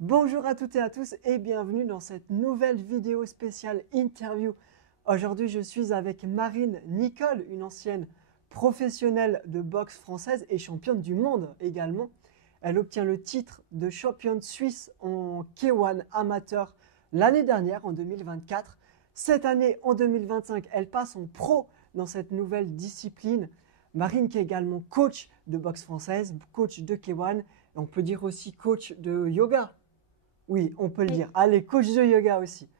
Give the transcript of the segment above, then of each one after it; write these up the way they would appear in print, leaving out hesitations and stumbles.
Bonjour à toutes et à tous et bienvenue dans cette nouvelle vidéo spéciale interview. Aujourd'hui, je suis avec Marine Nicol, une ancienne professionnelle de boxe française et championne du monde également. Elle obtient le titre de championne suisse en K1 amateur l'année dernière, en 2024. Cette année, en 2025, elle passe en pro dans cette nouvelle discipline. Marine qui est également coach de boxe française, coach de K1, et on peut dire aussi coach de yoga. Oui, on peut le Oui, dire. Allez, coach de yoga aussi.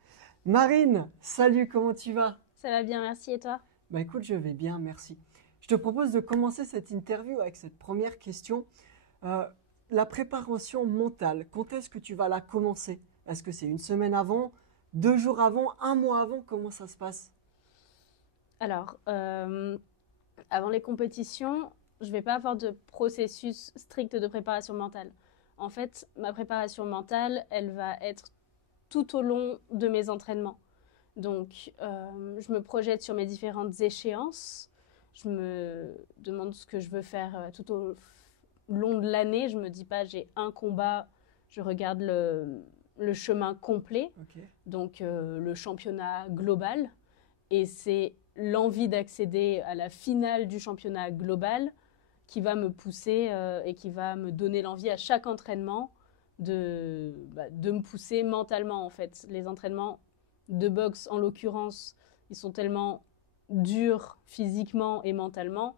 Marine, salut, comment tu vas? ça va bien, merci. Et toi? Bah écoute, je vais bien, merci. Je te propose de commencer cette interview avec cette première question. Euh, la préparation mentale, quand est-ce que tu vas la commencer? Est-ce que c'est une semaine avant, 2 jours avant, un mois avant? Comment ça se passe? Alors, avant les compétitions, je vais pas avoir de processus strict de préparation mentale. En fait, ma préparation mentale, elle va être tout au long de mes entraînements. Donc, je me projette sur mes différentes échéances. Je me demande ce que je veux faire tout au long de l'année. Je me dis pas j'ai un combat, je regarde le chemin complet, Ok, donc le championnat global. Et c'est l'envie d'accéder à la finale du championnat global qui va me pousser et qui va me donner l'envie à chaque entraînement de me pousser mentalement en fait. Les entraînements de boxe en l'occurrence, ils sont tellement durs physiquement et mentalement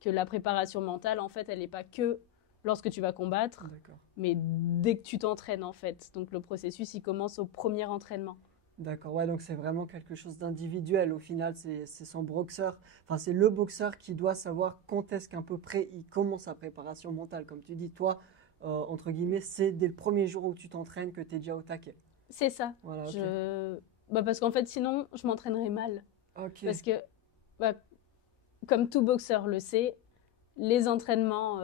que la préparation mentale en fait elle n'est pas que lorsque tu vas combattre, d'accord. mais dès que tu t'entraînes en fait. Donc le processus il commence au premier entraînement. D'accord, ouais, donc c'est vraiment quelque chose d'individuel. Au final, c'est son boxeur, enfin, c'est le boxeur qui doit savoir quand est-ce qu'à peu près il commence sa préparation mentale. Comme tu dis, toi, entre guillemets, c'est dès le premier jour où tu t'entraînes que tu es déjà au taquet. C'est ça. Voilà, ok. Je... parce qu'en fait, sinon, je m'entraînerais mal. Ok, Parce que, bah, comme tout boxeur le sait, les entraînements,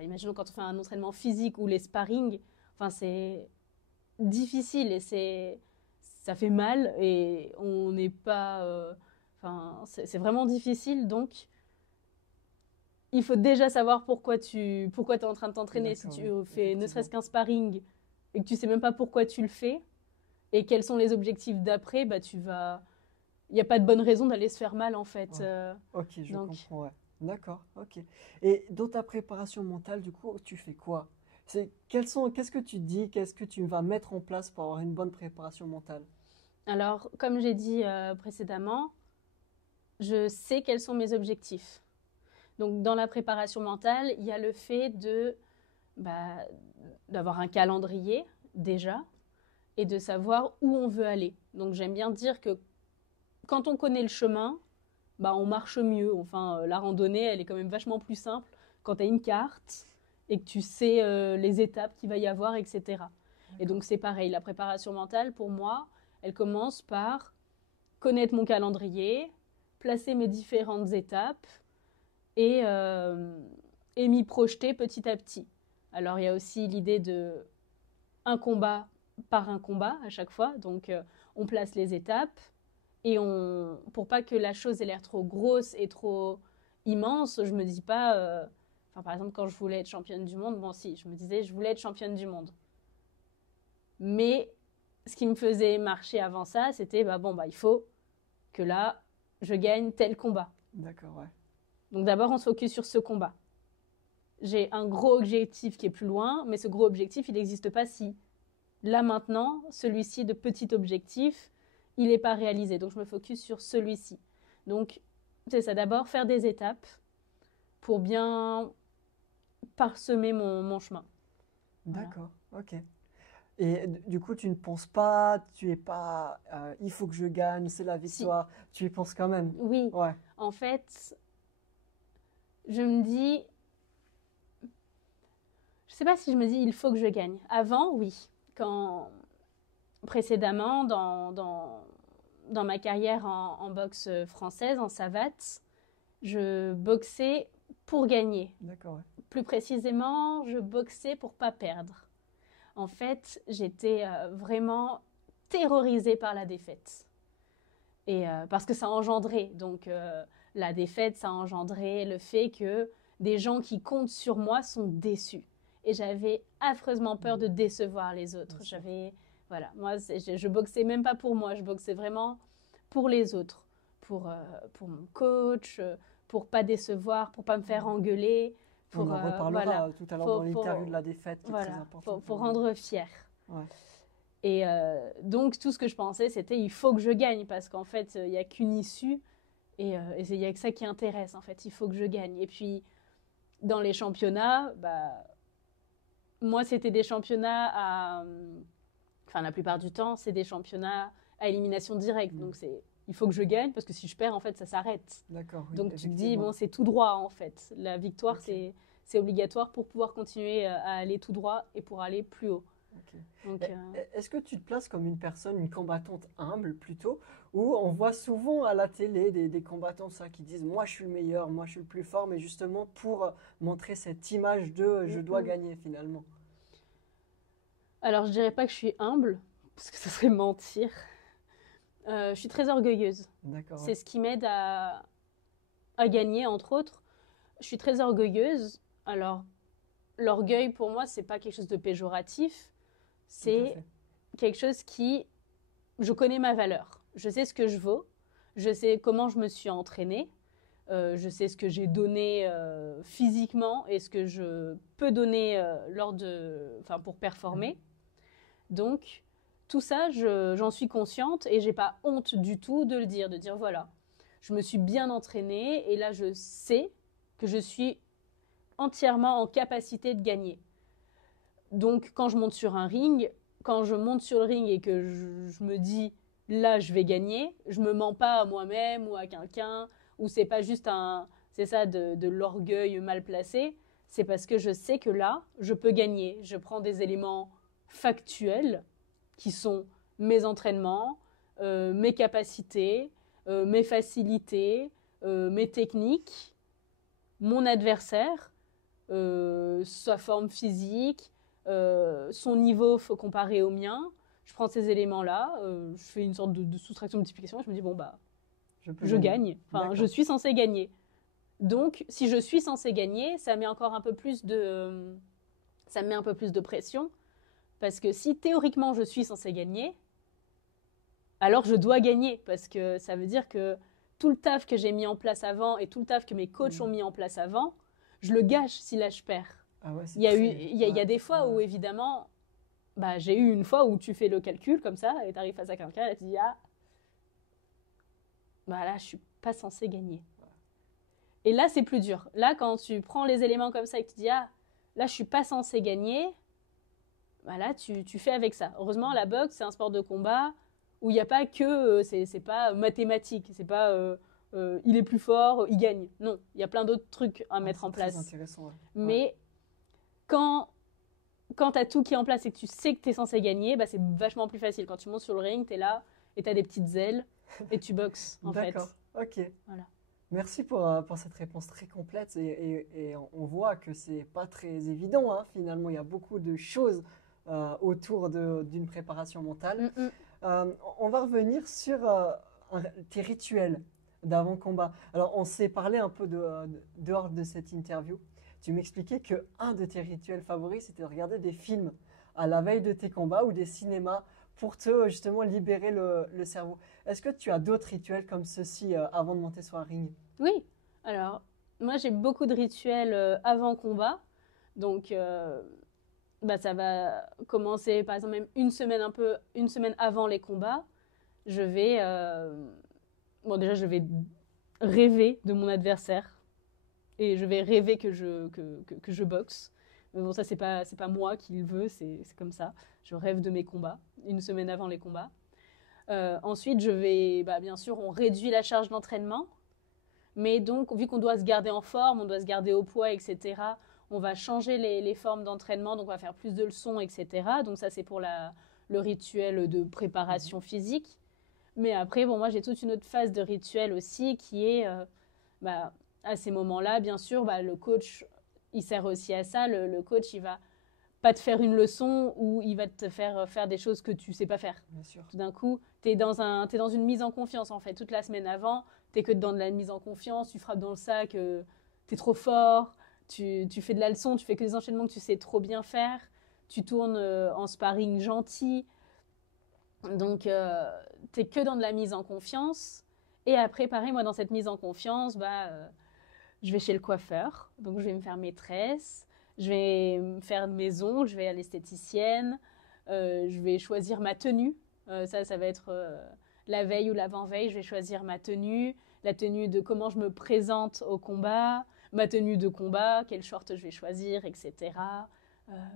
imaginons quand on fait un entraînement physique ou les sparring, enfin, c'est difficile et ça fait mal et on n'est pas. C'est vraiment difficile. Donc, il faut déjà savoir pourquoi tu es en train de t'entraîner. Si d'accord, tu oui, fais ne serait-ce effectivement. qu'un sparring et que tu sais même pas pourquoi tu le fais, et quels sont les objectifs d'après, il n'y a pas de bonne raison d'aller se faire mal en fait. Ouais. Ok, je Donc, comprends, ouais. D'accord, ok. Et dans ta préparation mentale, du coup, tu fais quoi? Qu'est-ce que tu dis, qu'est-ce que tu vas mettre en place pour avoir une bonne préparation mentale? alors, comme j'ai dit précédemment, je sais quels sont mes objectifs. Donc, dans la préparation mentale, il y a le fait bah, d'avoir un calendrier déjà et de savoir où on veut aller. Donc, j'aime bien dire que quand on connaît le chemin, bah, on marche mieux. Enfin, la randonnée, elle est quand même vachement plus simple quand tu as une carte et que tu sais les étapes qu'il va y avoir, etc. Et D'accord. donc, c'est pareil. La préparation mentale, pour moi, elle commence par connaître mon calendrier, placer mes différentes étapes et, euh, et m'y projeter petit à petit. Alors, il y a aussi l'idée de un combat par un combat à chaque fois. Donc, on place les étapes et pour pas que la chose ait l'air trop grosse et trop immense, je me dis pas. Par exemple, quand je voulais être championne du monde, bon, si, je me disais, je voulais être championne du monde. Mais ce qui me faisait marcher avant ça, c'était, il faut que là, je gagne tel combat. D'accord, ouais. Donc d'abord, on se focus sur ce combat. J'ai un gros objectif qui est plus loin, mais ce gros objectif, il n'existe pas si là maintenant, celui-ci de petit objectif, il n'est pas réalisé. Donc je me focus sur celui-ci. Donc c'est ça, d'abord faire des étapes pour bien parsemer mon chemin. Voilà. D'accord, ok. Et du coup, tu ne penses pas, tu es pas, il faut que je gagne, c'est la Si, victoire. Tu y penses quand même. oui, Ouais, en fait, je me dis, je sais pas si je me dis il faut que je gagne. Avant, oui. Quand précédemment, dans ma carrière en boxe française, en savate, je boxais pour gagner. d'accord, ouais. Plus précisément, je boxais pour pas perdre. En fait, j'étais vraiment terrorisée par la défaite. Et parce que ça engendrait, donc la défaite, ça engendrait le fait que des gens qui comptent sur moi sont déçus. et j'avais affreusement peur de décevoir les autres. Voilà, moi, je boxais même pas pour moi, je boxais vraiment pour les autres, pour mon coach, pour pas décevoir, pour pas me faire engueuler. On en reparlera tout à l'heure dans l'interview de la défaite qui est très importante. Pour rendre fier. Ouais. Et donc, tout ce que je pensais, c'était il faut que je gagne parce qu'en fait, il n'y a qu'une issue et il n'y a que ça qui intéresse. En fait, il faut que je gagne. Et puis, dans les championnats, moi, c'était des championnats Enfin, la plupart du temps, c'est des championnats à élimination directe. Donc, il faut que je gagne parce que si je perds, en fait, ça s'arrête. D'accord. Oui, donc, tu te dis, bon, c'est tout droit, en fait. La victoire, c'est obligatoire pour pouvoir continuer à aller tout droit et pour aller plus haut. Okay. Donc, est-ce que tu te places comme une personne, une combattante humble plutôt, où on voit souvent à la télé des combattants qui disent moi je suis le meilleur, moi je suis le plus fort, mais justement pour montrer cette image de je dois gagner finalement? Alors je dirais pas que je suis humble, parce que ça serait mentir. Je suis très orgueilleuse. D'accord. C'est ce qui m'aide à gagner, entre autres. Je suis très orgueilleuse. Alors l'orgueil pour moi c'est pas quelque chose de péjoratif. C'est quelque chose qui... Je connais ma valeur. Je sais ce que je vaux. Je sais comment je me suis entraînée. Je sais ce que j'ai donné physiquement et ce que je peux donner pour performer. Donc, tout ça, j'en suis consciente et j'ai pas honte du tout de le dire. De dire, voilà, je me suis bien entraînée et là, je sais que je suis entièrement en capacité de gagner. Donc, quand je monte sur un ring, et que je me dis, là, je vais gagner, je me mens pas à moi-même ou à quelqu'un, ou c'est pas juste de l'orgueil mal placé, c'est parce que je sais que là, je peux gagner. Je prends des éléments factuels qui sont mes entraînements, mes capacités, mes facilités, mes techniques, mon adversaire, sa forme physique, son niveau comparé au mien. Je prends ces éléments-là, je fais une sorte de soustraction multiplication, je me dis bon je gagne, enfin je suis censée gagner. Donc si je suis censée gagner, ça met encore un peu plus de pression, parce que si théoriquement je suis censée gagner, alors je dois gagner, parce que ça veut dire que tout le taf que j'ai mis en place avant et tout le taf que mes coachs ont mis en place avant, je le gâche si là je perds. Ah ouais, il y a des fois où évidemment, j'ai eu une fois où tu fais le calcul comme ça et tu arrives face à quelqu'un et tu dis là je suis pas censée gagner. Et là c'est plus dur. Là quand tu prends les éléments comme ça et que tu dis là je suis pas censée gagner, là tu fais avec ça. Heureusement la boxe c'est un sport de combat où il n'y a pas que c'est pas mathématique, c'est pas il est plus fort, il gagne. Non, il y a plein d'autres trucs à mettre en place. C'est intéressant. Ouais. Mais quand tu as tout qui est en place et que tu sais que tu es censé gagner, c'est vachement plus facile. Quand tu montes sur le ring, tu es là et tu as des petites ailes et tu boxes en fait. D'accord, ok. Voilà. Merci pour cette réponse très complète et on voit que c'est pas très évident. Hein. Finalement, il y a beaucoup de choses autour d'une préparation mentale. On va revenir sur tes rituels d'avant-combat. Alors, on s'est parlé un peu dehors de cette interview. Tu m'expliquais qu'un de tes rituels favoris, c'était de regarder des films à la veille de tes combats ou des cinémas pour te justement libérer le cerveau. Est-ce que tu as d'autres rituels comme ceci avant de monter sur un ring? Oui, alors moi j'ai beaucoup de rituels avant combat. Donc ça va commencer par exemple même une semaine avant les combats. Je vais rêver de mon adversaire. Et je vais rêver que je boxe. Mais bon, ça, c'est pas moi qui le veux, c'est comme ça. Je rêve de mes combats, une semaine avant les combats. Ensuite, bien sûr, on réduit la charge d'entraînement. Mais donc, vu qu'on doit se garder en forme, on doit se garder au poids, etc., on va changer les formes d'entraînement, donc on va faire plus de leçons, etc. Donc ça, c'est pour le rituel de préparation physique. Mais après, moi, j'ai toute une autre phase de rituel aussi qui est... à ces moments-là, bien sûr, le coach, il sert aussi à ça. Le coach, il va pas te faire une leçon ou il va te faire des choses que tu sais pas faire. Bien sûr. Tout d'un coup, t'es dans une mise en confiance, en fait. Toute la semaine avant, t'es que dans de la mise en confiance, tu frappes dans le sac, t'es trop fort, tu fais de la leçon, tu fais que des enchaînements que tu sais trop bien faire, tu tournes en sparring gentil, donc t'es que dans de la mise en confiance. Et après, pareil, moi, dans cette mise en confiance, je vais chez le coiffeur, donc je vais me faire mes tresses, je vais me faire mes ongles, je vais à l'esthéticienne, je vais choisir ma tenue. Ça va être la veille ou l'avant-veille, je vais choisir ma tenue, la tenue de comment je me présente au combat, ma tenue de combat, quel short je vais choisir, etc.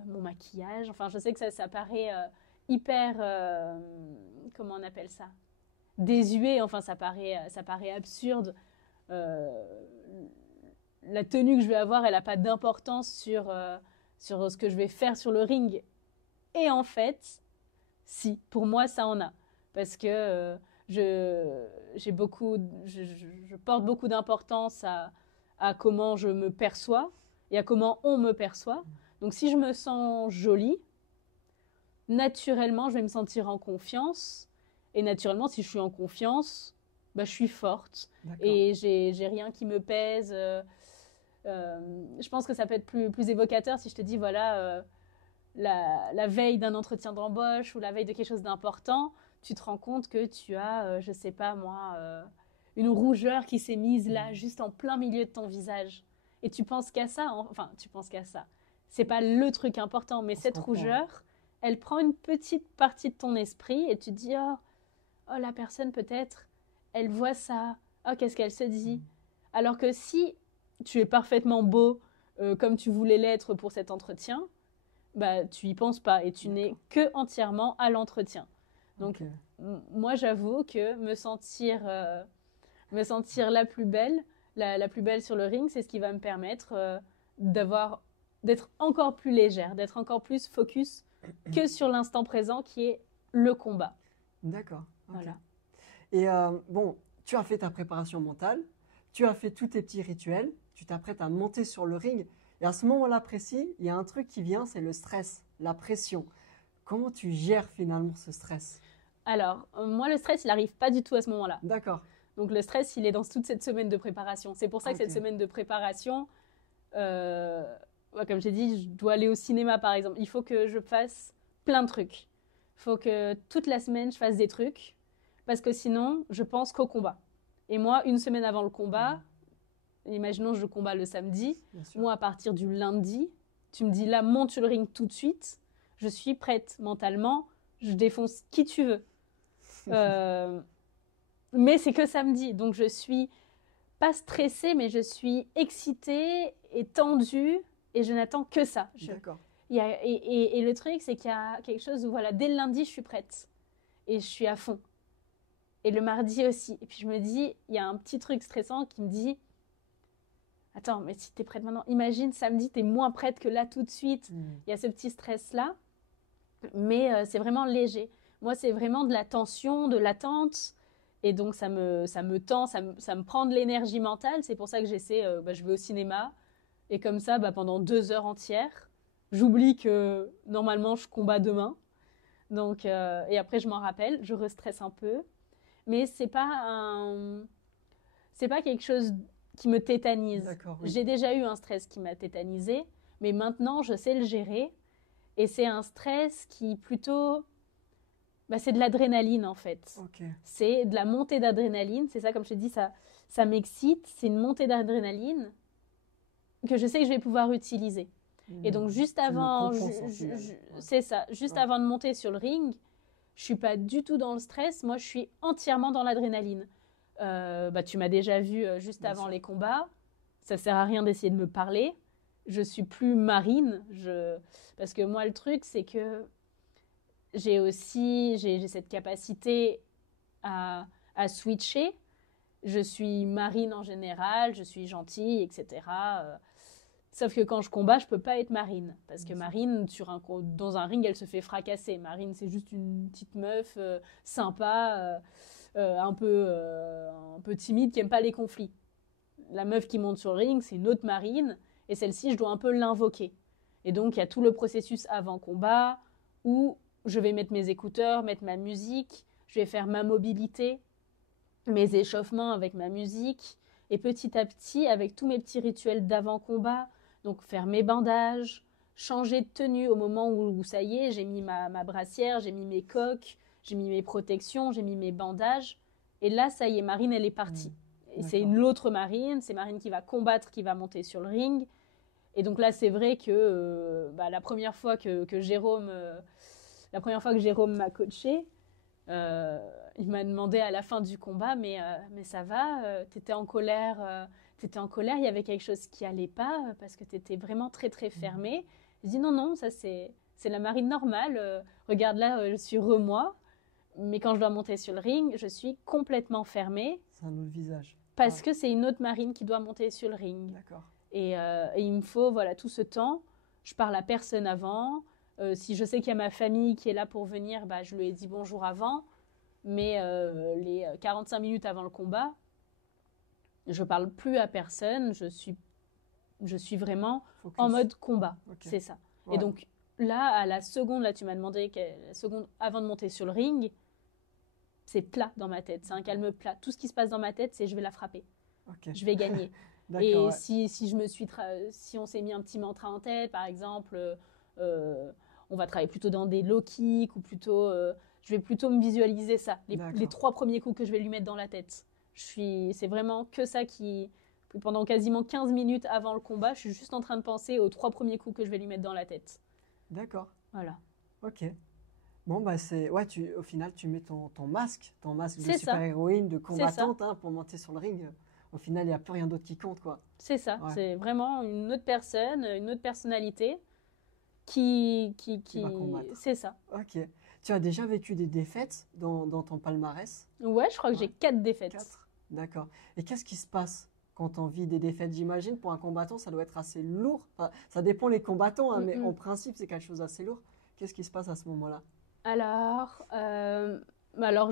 Mon maquillage, enfin je sais que ça paraît hyper, comment on appelle ça, désuet, enfin ça paraît absurde. Euh, la tenue que je vais avoir, elle n'a pas d'importance sur ce que je vais faire sur le ring. Et en fait, si, pour moi, ça en a. Parce que je porte beaucoup d'importance à comment je me perçois et à comment on me perçoit. Donc si je me sens jolie, naturellement, je vais me sentir en confiance. Et naturellement, si je suis en confiance, je suis forte. Et j'ai rien qui me pèse. Je pense que ça peut être plus évocateur si je te dis, voilà, la veille d'un entretien d'embauche ou la veille de quelque chose d'important, tu te rends compte que tu as, je sais pas moi, une rougeur qui s'est mise là, juste en plein milieu de ton visage. Et tu penses qu'à ça, enfin, tu penses qu'à ça. C'est pas le truc important, mais cette rougeur, elle prend une petite partie de ton esprit et tu te dis, oh la personne peut-être, elle voit ça, oh qu'est-ce qu'elle se dit. Alors que si tu es parfaitement beau comme tu voulais l'être pour cet entretien, tu y penses pas et tu n'es que entièrement à l'entretien. Donc moi j'avoue que me sentir la plus belle, la plus belle sur le ring, c'est ce qui va me permettre d'être encore plus légère, d'être encore plus focus que sur l'instant présent qui est le combat. D'accord. Okay. Voilà. Et bon, tu as fait ta préparation mentale, tu as fait tous tes petits rituels, tu t'apprêtes à monter sur le ring. Et à ce moment-là précis, il y a un truc qui vient, c'est le stress, la pression. Comment tu gères finalement ce stress? Alors, moi, le stress, il n'arrive pas du tout à ce moment-là. D'accord. Donc, le stress, il est dans toute cette semaine de préparation. C'est pour ça que cette semaine de préparation, comme j'ai dit, je dois aller au cinéma, par exemple. Il faut que je fasse plein de trucs. Il faut que toute la semaine, je fasse des trucs. Parce que sinon, je pense qu'au combat. Et moi, une semaine avant le combat, imaginons que je combats le samedi. Moi, à partir du lundi, tu me dis là, monte sur le ring tout de suite. Je suis prête mentalement. Je défonce qui tu veux. Mais c'est que samedi. Donc, je suis pas stressée, mais je suis excitée et tendue. Et je n'attends que ça. D'accord. Et le truc, c'est qu'il y a quelque chose où, voilà, dès le lundi, je suis prête. Et je suis à fond. Et le mardi aussi. Et puis, je me dis, il y a un petit truc stressant qui me dit... Attends, mais si tu es prête maintenant, imagine samedi, tu es moins prête que là tout de suite. Il y a ce petit stress-là, mais c'est vraiment léger. Moi, c'est vraiment de la tension, de l'attente, et donc ça me tend, ça me prend de l'énergie mentale. C'est pour ça que j'essaie, je vais au cinéma, et comme ça, pendant 2 heures entières, j'oublie que normalement, je combats demain. Donc, et après, je m'en rappelle, je restresse un peu, mais c'est pas quelque chose qui me tétanise. Oui. J'ai déjà eu un stress qui m'a tétanisé, mais maintenant je sais le gérer. Et c'est un stress qui plutôt... c'est de l'adrénaline en fait. C'est de la montée d'adrénaline. C'est ça, comme je te dis, ça m'excite. C'est une montée d'adrénaline que je sais que je vais pouvoir utiliser. Et donc juste avant... c'est ça. Juste avant de monter sur le ring, je ne suis pas du tout dans le stress. Moi, je suis entièrement dans l'adrénaline. Tu m'as déjà vu juste avant les combats. Ça sert à rien d'essayer de me parler. Je suis plus marine. Parce que moi, le truc, c'est que j'ai cette capacité à switcher. Je suis marine en général, je suis gentille, etc. Sauf que quand je combat, je peux pas être marine. Parce que marine, dans un ring, elle se fait fracasser. Marine, c'est juste une petite meuf sympa... un peu timide, qui n'aime pas les conflits. La meuf qui monte sur le ring, c'est une autre marine, et celle-ci, je dois un peu l'invoquer. Et donc, il y a tout le processus avant combat, où je vais mettre mes écouteurs, mettre ma musique, je vais faire ma mobilité, mes échauffements avec ma musique, et petit à petit, avec tous mes petits rituels d'avant combat, Donc faire mes bandages, changer de tenue au moment où ça y est, j'ai mis ma brassière, j'ai mis mes coques, j'ai mis mes protections, j'ai mis mes bandages. Et là, ça y est, Marine, elle est partie. Et c'est l'autre Marine, c'est Marine qui va combattre, qui va monter sur le ring. Et donc là, c'est vrai que la première fois que Jérôme m'a coaché, il m'a demandé à la fin du combat, mais ça va, t'étais en colère, il y avait quelque chose qui allait pas parce que t'étais vraiment très très fermée. Je dis non, ça c'est la Marine normale. Regarde là, je suis moi, mais quand je dois monter sur le ring, je suis complètement fermée. C'est un autre visage. Parce que c'est une autre Marine qui doit monter sur le ring. D'accord. Et il me faut tout ce temps. Je parle à personne avant. Si je sais qu'il y a ma famille qui est là pour venir, je lui ai dit bonjour avant. Mais les 45 minutes avant le combat, je parle plus à personne. Je suis vraiment focus. En mode combat. Okay. C'est ça. Ouais. Et donc là, à la seconde, là tu m'as demandé la seconde avant de monter sur le ring, c'est plat dans ma tête. C'est un calme plat. Tout ce qui se passe dans ma tête, c'est je vais la frapper. Okay. Je vais gagner. Et ouais. si on s'est mis un petit mantra en tête, par exemple, on va travailler plutôt dans des low kicks ou plutôt, je vais plutôt me visualiser ça, les 3 premiers coups que je vais lui mettre dans la tête. C'est vraiment que ça qui, pendant quasiment 15 minutes avant le combat, je suis juste en train de penser aux 3 premiers coups que je vais lui mettre dans la tête. D'accord. Voilà. Ok. Bon, au final, tu mets ton masque de super-héroïne, de combattante pour monter sur le ring. Au final, il n'y a plus rien d'autre qui compte, quoi. C'est ça, ouais. C'est vraiment une autre personne, une autre personnalité qui va combattre. C'est ça. Ok. Tu as déjà vécu des défaites dans ton palmarès? Ouais, je crois que j'ai 4 défaites. 4. D'accord. Et qu'est-ce qui se passe quand on vit des défaites? J'imagine, pour un combattant, ça doit être assez lourd. Enfin, ça dépend les combattants, hein, mais en principe, c'est quelque chose d'assez lourd. Qu'est-ce qui se passe à ce moment-là? Alors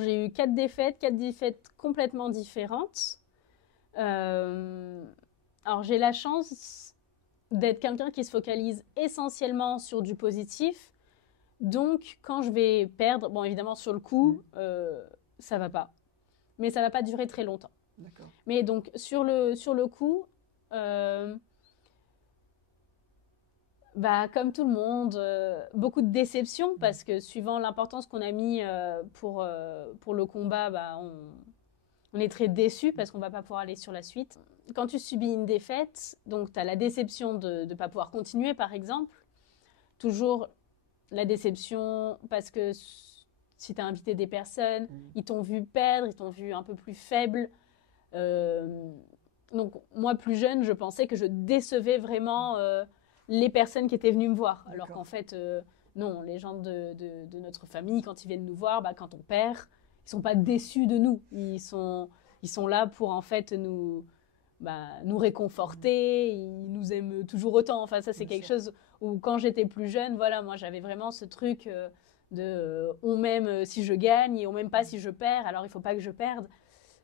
j'ai eu 4 défaites complètement différentes. Alors j'ai la chance d'être quelqu'un qui se focalise essentiellement sur du positif. Donc quand je vais perdre, bon évidemment sur le coup, ça va pas. Mais ça va pas durer très longtemps. D'accord. Mais donc sur le coup, comme tout le monde, beaucoup de déception parce que suivant l'importance qu'on a mis pour le combat, on est très déçu parce qu'on ne va pas pouvoir aller sur la suite. Quand tu subis une défaite, donc tu as la déception de ne pas pouvoir continuer par exemple. Toujours la déception parce que si tu as invité des personnes, ils t'ont vu perdre, ils t'ont vu un peu plus faible. Donc moi plus jeune, je pensais que je décevais vraiment les personnes qui étaient venues me voir. D'accord. Alors qu'en fait, non, les gens de notre famille, quand ils viennent nous voir, quand on perd, ils sont pas déçus de nous. Ils sont là pour en fait nous réconforter. Ils nous aiment toujours autant. Enfin, ça, c'est quelque chose où quand j'étais plus jeune, voilà, moi, j'avais vraiment ce truc on m'aime si je gagne et on m'aime pas si je perds. Alors, il faut pas que je perde.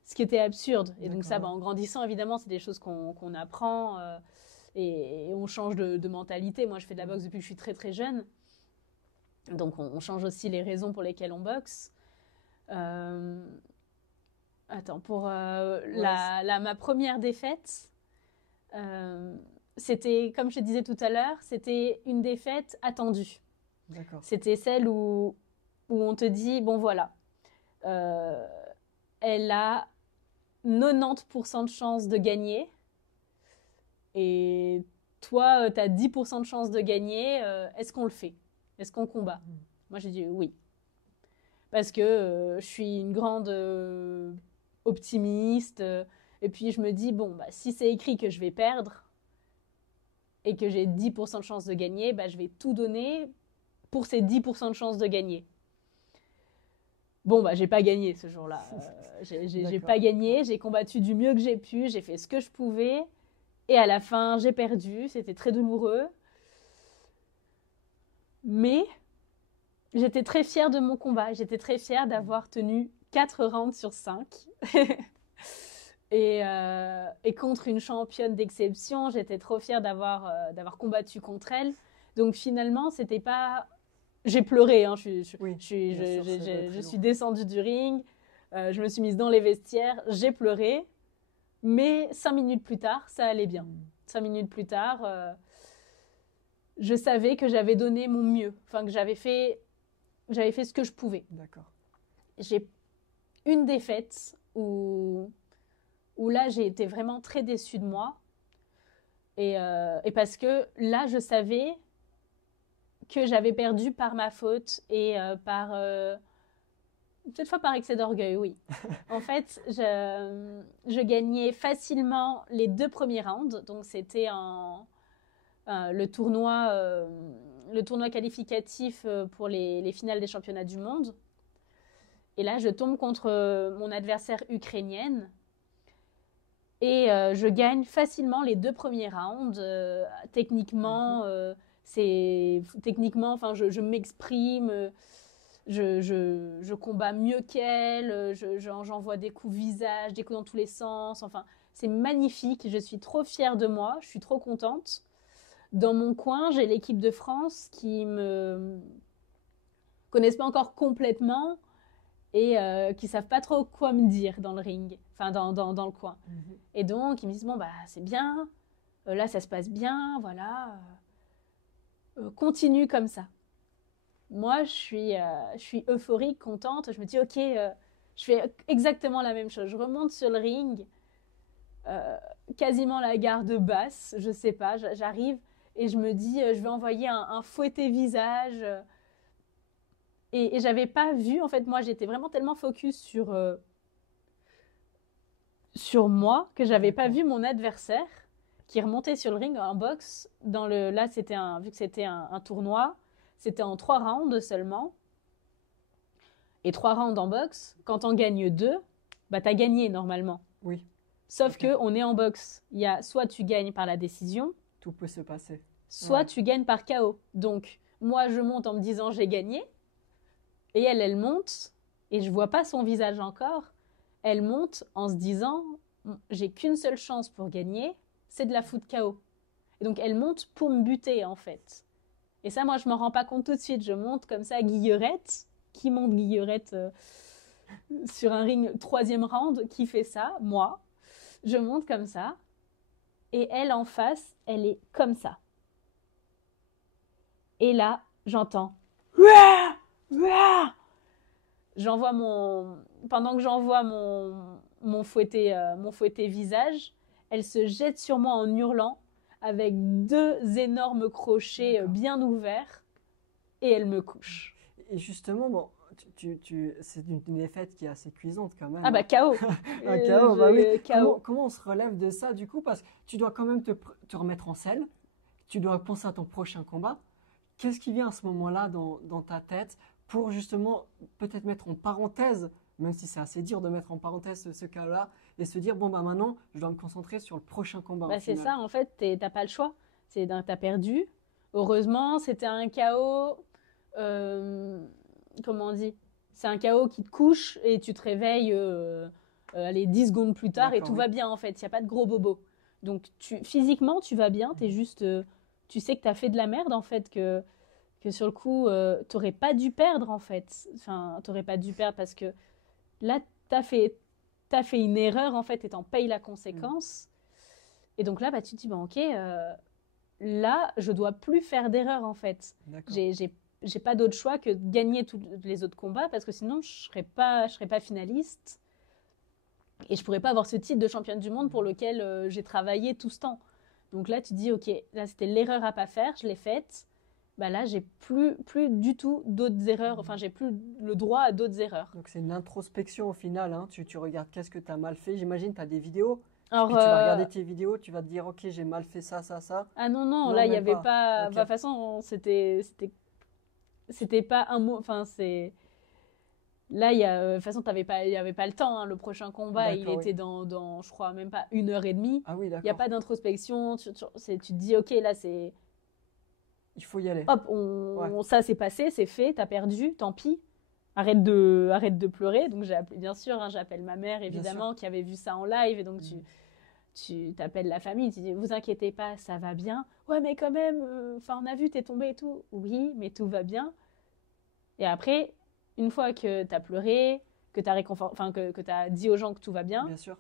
Ce qui était absurde. Et donc ça, en grandissant, évidemment, c'est des choses qu'on apprend et on change de mentalité. Moi, je fais de la boxe depuis que je suis très, très jeune. Donc, on change aussi les raisons pour lesquelles on boxe. Attends, pour ma première défaite, c'était, comme je te disais tout à l'heure, c'était une défaite attendue. D'accord. C'était celle où on te dit, bon voilà, elle a 90% de chances de gagner et toi, tu as 10% de chances de gagner. Est-ce qu'on le fait? Est-ce qu'on combat? Moi, j'ai dit oui. Parce que je suis une grande optimiste. Et puis, je me dis, si c'est écrit que je vais perdre et que j'ai 10% de chances de gagner, je vais tout donner pour ces 10% de chances de gagner. J'ai pas gagné ce jour-là. J'ai pas gagné. J'ai combattu du mieux que j'ai pu. J'ai fait ce que je pouvais. Et à la fin, j'ai perdu. C'était très douloureux. Mais j'étais très fière de mon combat. J'étais très fière d'avoir tenu 4 rounds sur 5. et contre une championne d'exception, j'étais trop fière d'avoir combattu contre elle. Donc finalement, c'était pas... J'ai pleuré, hein. Je suis descendue du ring, je me suis mise dans les vestiaires, j'ai pleuré, mais 5 minutes plus tard, ça allait bien. 5 minutes plus tard, je savais que j'avais donné mon mieux, enfin que j'avais fait ce que je pouvais. D'accord. J'ai une défaite où là, j'ai été vraiment très déçue de moi. Et parce que là, je savais que j'avais perdu par ma faute et cette fois par excès d'orgueil, oui. En fait, je gagnais facilement les 2 premiers rounds. Donc, c'était le tournoi qualificatif pour les finales des championnats du monde. Et là, je tombe contre mon adversaire ukrainienne. Et je gagne facilement les 2 premiers rounds. Techniquement, enfin, je m'exprime, je combats mieux qu'elle, j'envoie des coups visage, des coups dans tous les sens. Enfin, c'est magnifique. Je suis trop fière de moi. Je suis trop contente. Dans mon coin, j'ai l'équipe de France qui me connaissent pas encore complètement et qui savent pas trop quoi me dire dans le ring, enfin dans le coin. Et donc ils me disent bon bah c'est bien, là ça se passe bien, voilà, continue comme ça. Moi je suis euphorique, contente, je me dis ok, je fais exactement la même chose, je remonte sur le ring, quasiment la garde basse, je sais pas, j'arrive et je me dis je vais envoyer un fouetté visage. Et j'avais pas vu, en fait, moi j'étais vraiment tellement focus sur moi que j'avais pas vu mon adversaire qui remontait sur le ring en boxe. Là, vu que c'était un tournoi, c'était en 3 rounds seulement. Et 3 rounds en boxe, quand on gagne 2, bah t'as gagné normalement. Oui. Sauf que on est en boxe. Il y a soit tu gagnes par la décision, tout peut se passer. Soit tu gagnes par KO. Donc, moi je monte en me disant j'ai gagné. Et elle monte, et je vois pas son visage encore, elle monte en se disant j'ai qu'une seule chance pour gagner, c'est de la foutre KO. Et donc elle monte pour me buter en fait. Et ça, moi je m'en rends pas compte tout de suite, je monte comme ça, Guillerette, qui monte Guillerette sur un ring 3e round, qui fait ça, moi, je monte comme ça, et elle en face, elle est comme ça. Et là, j'entends pendant que j'envoie mon fouetté visage, elle se jette sur moi en hurlant avec 2 énormes crochets bien ouverts et elle me couche. Et justement, bon, c'est une défaite qui est assez cuisante quand même. Ah bah KO. Un KO, bah oui. KO. Comment on se relève de ça du coup? Parce que tu dois quand même te remettre en selle, tu dois penser à ton prochain combat. Qu'est-ce qui vient à ce moment-là dans ta tête pour justement peut-être mettre en parenthèse, même si c'est assez dur de mettre en parenthèse ce cas-là, et se dire bon bah maintenant je dois me concentrer sur le prochain combat. Bah c'est ça en fait, t'as pas le choix, t'as perdu. Heureusement c'était un KO, comment on dit, c'est un KO qui te couche et tu te réveilles allez, 10 secondes plus tard et tout va bien en fait, il n'y a pas de gros bobo. Donc physiquement tu vas bien, t'es juste, tu sais que t'as fait de la merde en fait, que sur le coup, t'aurais pas dû perdre en fait. Enfin, t'aurais pas dû perdre parce que là, t'as fait une erreur en fait et t'en payes la conséquence. Et donc là, bah, tu te dis, bon, ok, là, je dois plus faire d'erreur en fait. J'ai pas d'autre choix que de gagner tous les autres combats parce que sinon, je serais pas finaliste et je pourrais pas avoir ce titre de championne du monde pour lequel j'ai travaillé tout ce temps. Donc là, tu te dis, ok, là, c'était l'erreur à pas faire, je l'ai faite. Bah là, j'ai plus du tout d'autres erreurs. Enfin, j'ai plus le droit à d'autres erreurs. Donc, c'est une introspection au final. Hein. Tu regardes qu'est-ce que tu as mal fait. J'imagine, tu as des vidéos. Alors, puis tu vas regarder tes vidéos, tu vas te dire, ok, j'ai mal fait ça, ça, ça. Ah non, là, il n'y avait pas... Okay. De toute façon, c'était pas un mot... Enfin, c'est... Là, de toute façon, il n'y avait pas le temps. Hein. Le prochain combat, il était dans, je crois, même pas 1h30. Ah oui, d'accord. Il n'y a pas d'introspection. Tu te dis, ok, là, c'est... Il faut y aller. Hop, ça c'est passé, c'est fait, t'as perdu, tant pis. Arrête de pleurer. Donc bien sûr, hein, j'appelle ma mère évidemment qui avait vu ça en live et donc tu t'appelles la famille, tu dis vous inquiétez pas, ça va bien. Ouais mais quand même, on a vu t'es tombée et tout. Oui mais tout va bien. Et après, une fois que t'as pleuré, que t'as dit aux gens que tout va bien. Bien sûr,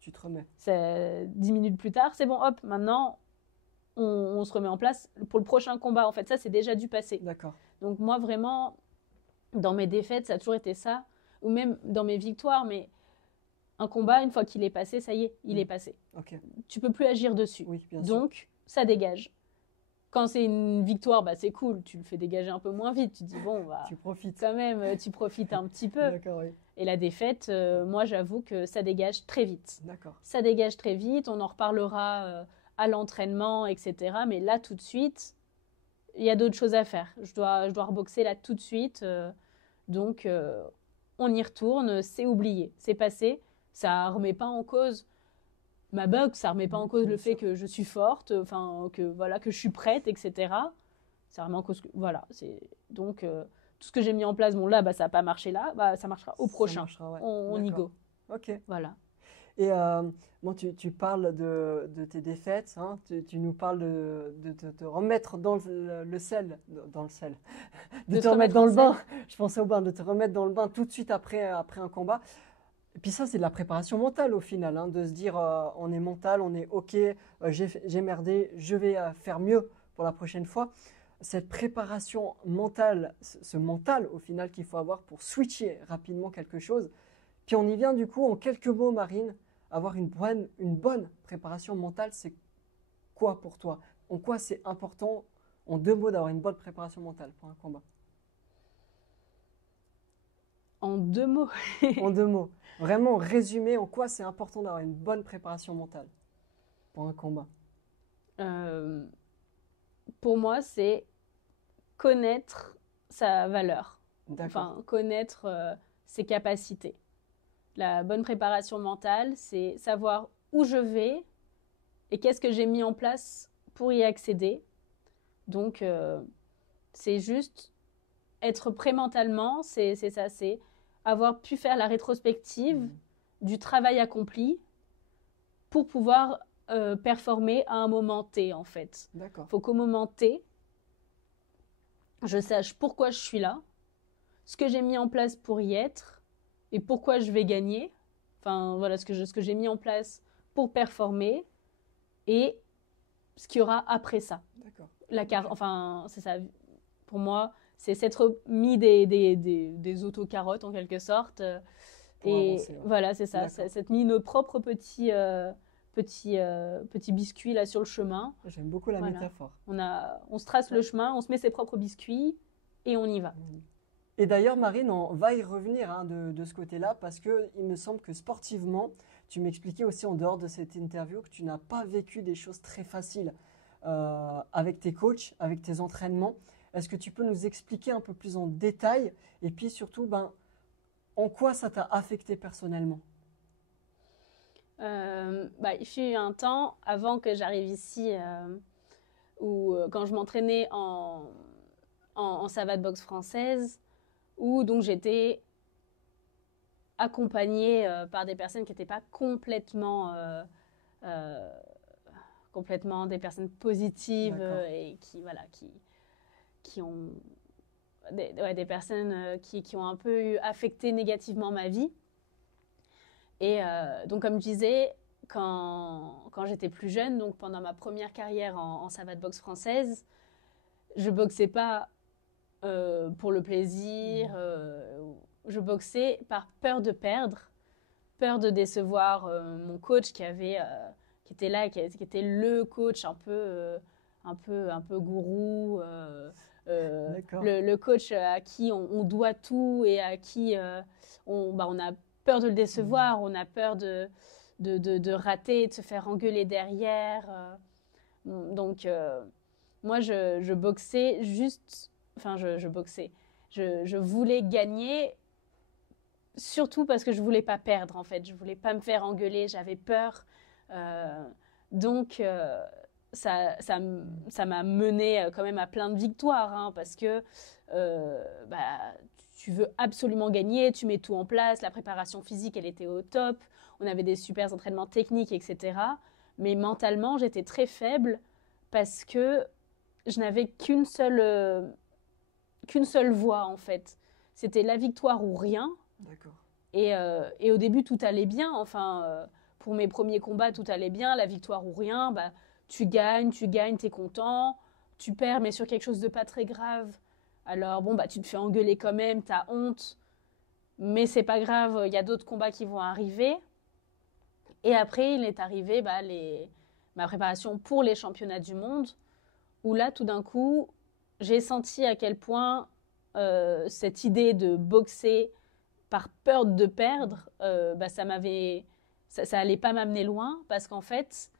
tu te remets. 10 minutes plus tard, c'est bon, hop, maintenant on se remet en place pour le prochain combat. En fait, ça, c'est déjà du passé. D'accord. Donc moi, vraiment, dans mes défaites, ça a toujours été ça. Ou même dans mes victoires, mais un combat, une fois qu'il est passé, ça y est, il est passé. Ok. Tu peux plus agir dessus. Oui, bien sûr. Donc, ça dégage. Quand c'est une victoire, bah, c'est cool, tu le fais dégager un peu moins vite. Tu dis, bon, bah, Tu profites. quand même, tu profites un petit peu. D'accord, oui. Et la défaite, moi, j'avoue que ça dégage très vite. D'accord. Ça dégage très vite, on en reparlera à l'entraînement, etc. Mais là, tout de suite, il y a d'autres choses à faire. Je dois reboxer là tout de suite. Donc, on y retourne, c'est oublié, c'est passé. Ça remet pas en cause ma boxe, ça remet pas en cause le fait que je suis forte, enfin que voilà que je suis prête, etc. Ça remet en cause que voilà. Donc tout ce que j'ai mis en place, bon là, bah ça n'a pas marché là, bah ça marchera au prochain. Marchera, ouais. On y go. Ok. Voilà. Et bon, tu parles de tes défaites, hein, tu nous parles de te remettre dans le sel, dans le sel, de te remettre dans le bain. Je pensais au bain, de te remettre dans le bain tout de suite après un combat. Et puis ça, c'est de la préparation mentale au final, hein, de se dire on est mental, on est ok, j'ai merdé, je vais faire mieux pour la prochaine fois. Cette préparation mentale, ce mental au final qu'il faut avoir pour switcher rapidement quelque chose. Puis on y vient du coup en quelques mots, Marine, avoir une bonne préparation mentale, c'est quoi pour toi? En quoi c'est important, en 2 mots, d'avoir une bonne préparation mentale pour un combat? En 2 mots. En 2 mots. Vraiment résumé, en quoi c'est important d'avoir une bonne préparation mentale pour un combat? Pour moi, c'est connaître sa valeur. D'accord. Enfin, connaître ses capacités. La bonne préparation mentale, c'est savoir où je vais et qu'est-ce que j'ai mis en place pour y accéder. Donc, c'est juste être prêt mentalement, c'est ça, c'est avoir pu faire la rétrospective du travail accompli pour pouvoir performer à un moment T, en fait. D'accord. Il faut qu'au moment T, je sache pourquoi je suis là, ce que j'ai mis en place pour y être et pourquoi je vais gagner. Enfin, voilà, ce que j'ai mis en place pour performer et ce qu'il y aura après ça. D'accord. Enfin, c'est ça. Pour moi, c'est s'être mis des autocarottes en quelque sorte. Pour et avancer, ouais. voilà, c'est ça. D'accord. S'être mis nos propres petits biscuits là sur le chemin. J'aime beaucoup la Voilà. métaphore. On se trace le chemin, on se met ses propres biscuits et on y va. Et d'ailleurs, Marine, on va y revenir hein, de ce côté-là parce qu'il me semble que sportivement, tu m'expliquais aussi en dehors de cette interview que tu n'as pas vécu des choses très faciles avec tes coachs, avec tes entraînements. Est-ce que tu peux nous expliquer un peu plus en détail et puis surtout, en quoi ça t'a affecté personnellement? Il fut un temps avant que j'arrive ici où quand je m'entraînais en savate boxe française, où donc j'étais accompagnée par des personnes qui n'étaient pas complètement des personnes positives et qui ont des personnes qui ont un peu affecté négativement ma vie. Et donc comme je disais, quand j'étais plus jeune, donc pendant ma première carrière en savate boxe française, je boxais pas pour le plaisir, je boxais par peur de perdre, peur de décevoir mon coach qui était là, qui était le coach un peu gourou, le coach à qui on doit tout et à qui on a peur de le décevoir, on a peur de rater, de se faire engueuler derrière. Donc moi je boxais juste, enfin je boxais, je voulais gagner. Surtout parce que je voulais pas perdre en fait, je voulais pas me faire engueuler, j'avais peur. Donc ça m'a mené quand même à plein de victoires hein, parce que tu veux absolument gagner, tu mets tout en place, la préparation physique elle était au top, on avait des super entraînements techniques etc. Mais mentalement j'étais très faible parce que je n'avais qu'une seule voie en fait, c'était la victoire ou rien. D'accord. Et au début, tout allait bien. Enfin, pour mes premiers combats, tout allait bien. La victoire ou rien, tu gagnes, t'es content, tu perds, mais sur quelque chose de pas très grave. Alors bon, bah tu te fais engueuler quand même, t'as honte, mais c'est pas grave, il y a d'autres combats qui vont arriver. Et après, il est arrivé ma préparation pour les championnats du monde, où là, tout d'un coup, j'ai senti à quel point cette idée de boxer par peur de perdre, ça allait pas m'amener loin, parce qu'en fait,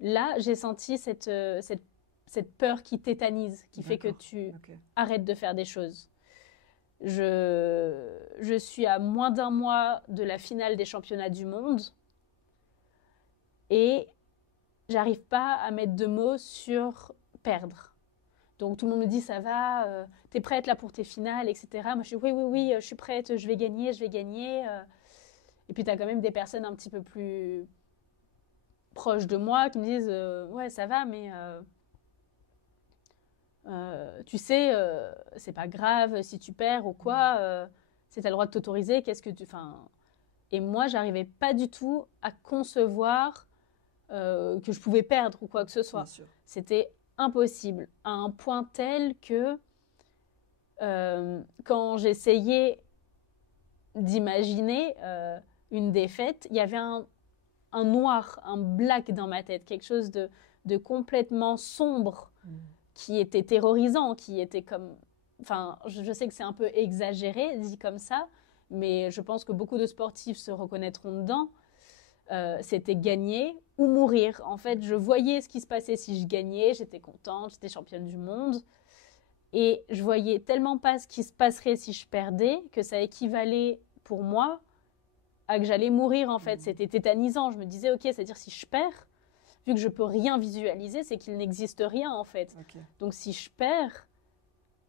là, j'ai senti cette peur qui tétanise, qui fait que tu arrêtes de faire des choses. Je suis à moins d'un mois de la finale des championnats du monde et j'arrive pas à mettre de mots sur perdre. Donc tout le monde me dit ça va, t'es prête là pour tes finales, etc. Moi je dis oui, je suis prête, je vais gagner. Et puis t'as quand même des personnes un petit peu plus proches de moi qui me disent ouais ça va, mais tu sais, c'est pas grave si tu perds ou quoi, si t'as le droit de t'autoriser, qu'est-ce que tu... Enfin, et moi j'arrivais pas du tout à concevoir que je pouvais perdre ou quoi que ce soit. C'était impossible, à un point tel que quand j'essayais d'imaginer une défaite, il y avait un noir, un black dans ma tête, quelque chose de complètement sombre qui était terrorisant, qui était comme... Enfin, je sais que c'est un peu exagéré, dit comme ça, mais je pense que beaucoup de sportifs se reconnaîtront dedans. C'était gagner ou mourir. En fait, je voyais ce qui se passait si je gagnais, j'étais contente, j'étais championne du monde. Et je voyais tellement pas ce qui se passerait si je perdais que ça équivalait pour moi à que j'allais mourir en fait. C'était tétanisant. Je me disais, ok, c'est-à-dire si je perds, vu que je peux rien visualiser, c'est qu'il n'existe rien en fait. Donc si je perds,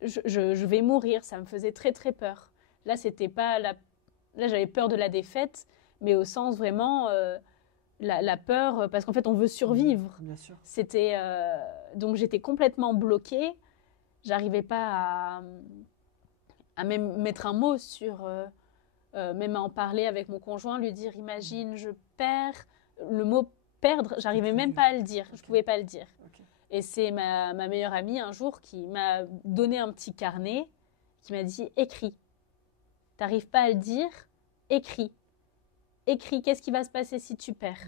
je vais mourir. Ça me faisait très très peur. Là, c'était pas là, j'avais peur de la défaite, mais au sens vraiment la peur, parce qu'en fait, on veut survivre. Bien sûr. C'était donc j'étais complètement bloquée. J'arrivais pas à même mettre un mot sur, même à en parler avec mon conjoint, lui dire, imagine, je perds. Le mot perdre, j'arrivais même pas à le dire. Je pouvais pas le dire. Et c'est ma meilleure amie un jour qui m'a donné un petit carnet, qui m'a dit, écris. T'arrives pas à le dire, écris. Écris, qu'est-ce qui va se passer si tu perds ?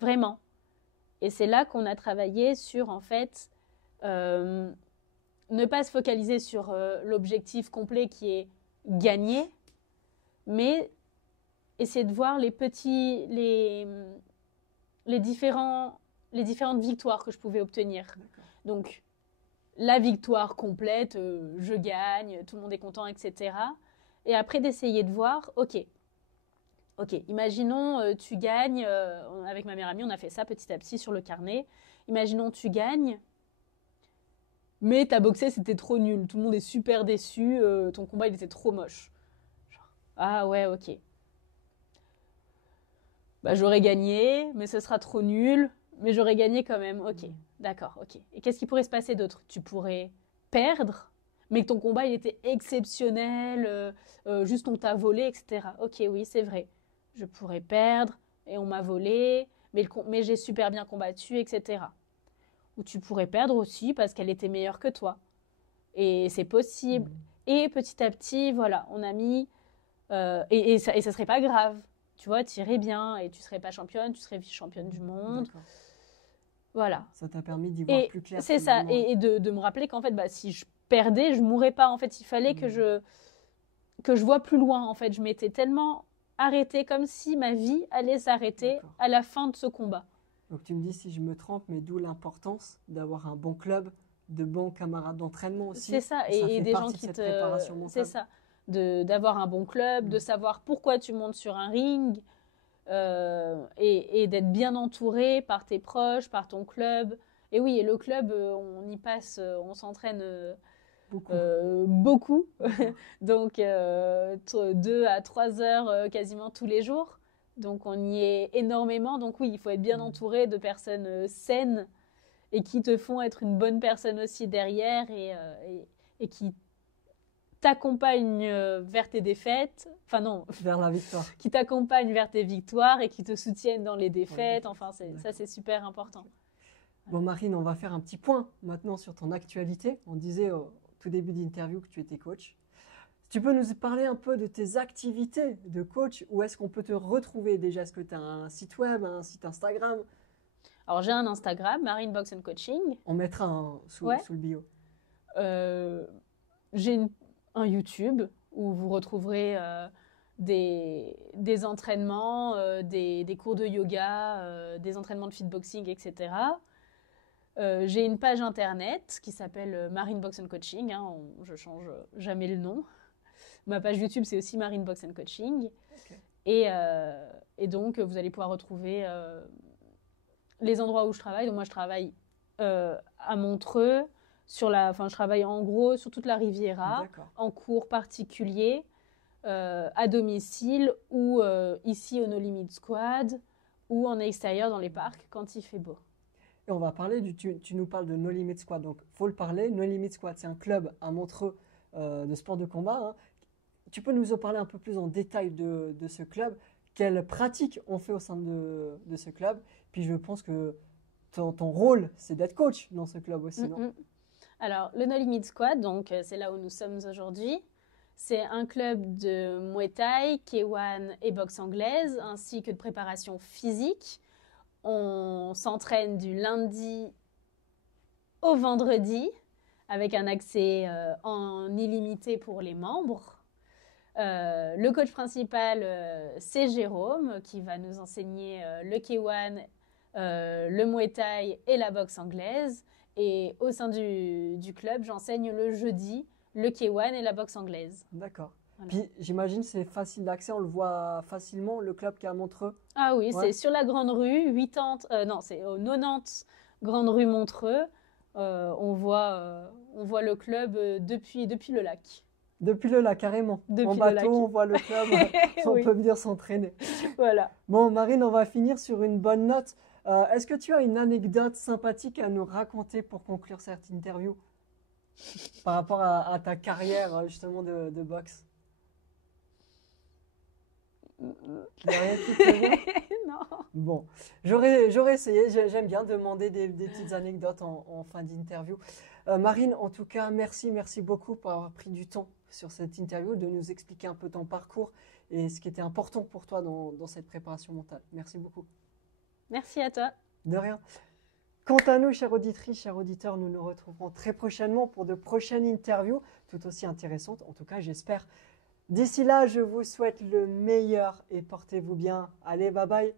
Vraiment. Et c'est là qu'on a travaillé sur, en fait, ne pas se focaliser sur l'objectif complet qui est gagner, mais essayer de voir les différentes victoires que je pouvais obtenir. Donc, la victoire complète, je gagne, tout le monde est content, etc. Et après, d'essayer de voir, ok, imaginons tu gagnes, avec ma meilleure amie, on a fait ça petit à petit sur le carnet. Imaginons tu gagnes, mais ta boxée c'était trop nul, tout le monde est super déçu, ton combat il était trop moche. Genre, ah ouais, ok. Bah j'aurais gagné, mais ce sera trop nul, mais j'aurais gagné quand même, ok, d'accord, ok. Et qu'est-ce qui pourrait se passer d'autre ? Tu pourrais perdre, mais que ton combat il était exceptionnel, juste on t'a volé, etc. Ok, oui, c'est vrai. Je pourrais perdre et on m'a volé, mais j'ai super bien combattu, etc. Ou tu pourrais perdre aussi parce qu'elle était meilleure que toi. Et c'est possible. Et petit à petit, voilà, on a mis... et ça serait pas grave. Tu vois, tu irais bien et tu serais pas championne, tu serais vice-championne du monde. Voilà. Ça t'a permis d'y voir plus clair. C'est ça. Et de me rappeler qu'en fait, si je perdais, je mourrais pas. En fait, il fallait que je vois plus loin. En fait, je m'étais tellement... arrêter comme si ma vie allait s'arrêter à la fin de ce combat. Donc tu me dis si je me trompe, mais d'où l'importance d'avoir un bon club, de bons camarades d'entraînement aussi. C'est ça, et des gens qui te... C'est ça, d'avoir un bon club, de savoir pourquoi tu montes sur un ring, et d'être bien entouré par tes proches, par ton club. Et oui, et le club, on y passe, on s'entraîne... beaucoup. Donc 2 à 3 heures quasiment tous les jours, donc on y est énormément. Donc oui, il faut être bien entouré de personnes saines et qui te font être une bonne personne aussi derrière, et qui t'accompagnent vers tes défaites, enfin non, vers la victoire, qui t'accompagnent vers tes victoires et qui te soutiennent dans les défaites. Enfin ça c'est super important. Bon, Marine, on va faire un petit point maintenant sur ton actualité. On disait au tout début d'interview que tu étais coach. Tu peux nous parler un peu de tes activités de coach? Où est-ce qu'on peut te retrouver déjà? Est-ce que tu as un site web, un site Instagram? Alors, j'ai un Instagram, Marine Box and Coaching. On mettra sous le bio. J'ai un YouTube où vous retrouverez des entraînements, des cours de yoga, des entraînements de fitboxing, etc. J'ai une page internet qui s'appelle Marine Box and Coaching. Je change jamais le nom. Ma page YouTube, c'est aussi Marine Box and Coaching. Okay. Et donc, vous allez pouvoir retrouver les endroits où je travaille. Donc, moi, je travaille à Montreux. Je travaille en gros sur toute la Riviera, en cours particulier, à domicile ou ici au No Limit Squad ou en extérieur dans les parcs quand il fait beau. Et on va parler tu nous parles de No Limit Squad, donc il faut le parler. No Limit Squad, c'est un club à Montreux de sport de combat. Hein. Tu peux nous en parler un peu plus en détail de ce club? Quelles pratiques on fait au sein de ce club? Puis je pense que ton rôle, c'est d'être coach dans ce club aussi, non? Alors, le No Limit Squad, donc c'est là où nous sommes aujourd'hui. C'est un club de Muay Thai, K1 et boxe anglaise, ainsi que de préparation physique. On s'entraîne du lundi au vendredi, avec un accès en illimité pour les membres. Le coach principal, c'est Jérôme, qui va nous enseigner le K1, le Muay Thai et la boxe anglaise. Et au sein du club, j'enseigne le jeudi le K1 et la boxe anglaise. D'accord. Voilà. Puis j'imagine c'est facile d'accès, on le voit facilement, le club qui est à Montreux. Ah oui, ouais. C'est sur la Grande Rue, c'est au 90 Grande Rue Montreux. On voit le club depuis le lac. Depuis le lac, carrément. En bateau, on voit le club, on peut venir s'entraîner. Voilà. Bon, Marine, on va finir sur une bonne note. Est-ce que tu as une anecdote sympathique à nous raconter pour conclure cette interview par rapport à ta carrière justement de boxe? Rien qui te vient? Non. Bon, j'aurais essayé. J'aime bien demander des petites anecdotes en fin d'interview. Marine, en tout cas, merci beaucoup pour avoir pris du temps sur cette interview, de nous expliquer un peu ton parcours et ce qui était important pour toi dans cette préparation mentale. Merci beaucoup. Merci à toi. De rien. Quant à nous, chères auditrices, chers auditeurs, nous nous retrouverons très prochainement pour de prochaines interviews, tout aussi intéressantes, en tout cas j'espère. D'ici là, je vous souhaite le meilleur et portez-vous bien. Allez, bye bye.